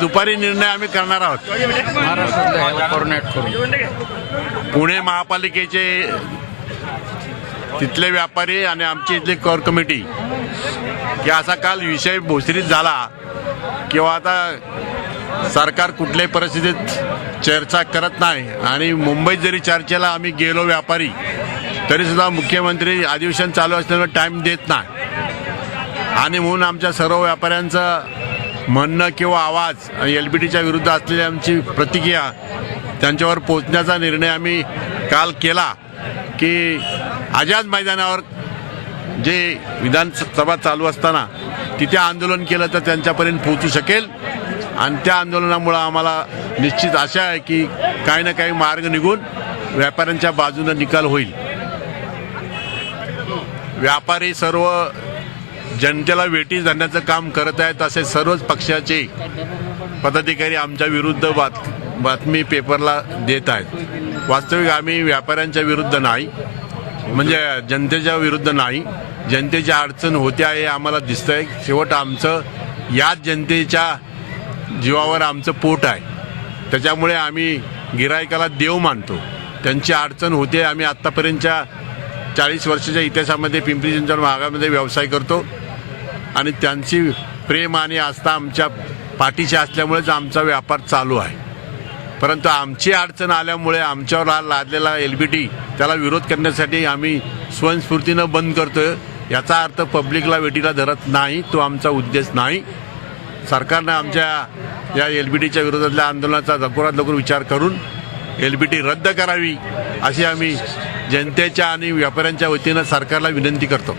दुपारी निर्णय आम्ही करणार आहोत. पुणे महापालिकेचे तिथले व्यापारी आणि आमची इथली कोर कमिटी की असा काल विषय भोसरीत झाला किंवा आता सरकार कुठल्याही परिस्थितीत चर्चा करत नाही. आणि मुंबईत जरी चर्चेला आम्ही गेलो व्यापारी तरीसुद्धा मुख्यमंत्री अधिवेशन चालू असल्यामुळे टाईम देत नाही. आणि म्हणून आमच्या सर्व व्यापाऱ्यांचं म्हणणं किंवा आवाज एल बी टीच्या विरुद्ध असलेली आमची प्रतिक्रिया त्यांच्यावर पोचण्याचा निर्णय आम्ही काल केला की आझाद मैदानावर जे विधानसभा चालू असताना तिथे आंदोलन केलं तर त्यांच्यापर्यंत पोहोचू शकेल. आणि त्या आंदोलनामुळं आम्हाला निश्चित आशा आहे की काही ना काही मार्ग निघून व्यापाऱ्यांच्या बाजूनं निकाल होईल. व्यापारी सर्व जनतेला वेटी जाण्याचं काम करत आहेत असे सर्वच पक्षाचे पदाधिकारी आमच्या विरुद्ध बात बातमी पेपरला देत आहेत. वास्तविक आम्ही व्यापाऱ्यांच्या विरुद्ध नाही म्हणजे जनतेच्या विरुद्ध नाही. जनतेच्या अडचण होत्या हे आम्हाला दिसतं आहे शेवट आमचं याच जनतेच्या जीवावर आमचं पोट आहे. त्याच्यामुळे आम्ही गिरायकाला देव मानतो. त्यांची अडचण होते आम्ही आत्तापर्यंतच्या चाळीस वर्षाच्या इतिहासामध्ये पिंपरी चिंचवड भागामध्ये व्यवसाय करतो. आणि त्यांची प्रेम आणि आस्था आमच्या पाठीशी असल्यामुळेच आमचा व्यापार चालू आहे. परंतु आमची अडचण आल्यामुळे आमच्यावर लादलेला एल बी टी त्याला विरोध करण्यासाठी आम्ही स्वयंस्फूर्तीनं बंद करतोय. याचा अर्थ पब्लिकला वेटीला धरत नाही तो आमचा उद्देश नाही. सरकारनं आमच्या या एल बी टीच्या विरोधातल्या आंदोलनाचा लवकरात लवकर विचार करून एल बी टी रद्द करावी अशी आम्ही जनतेच्या आणि व्यापाऱ्यांच्या वतीनं सरकारला विनंती करतो.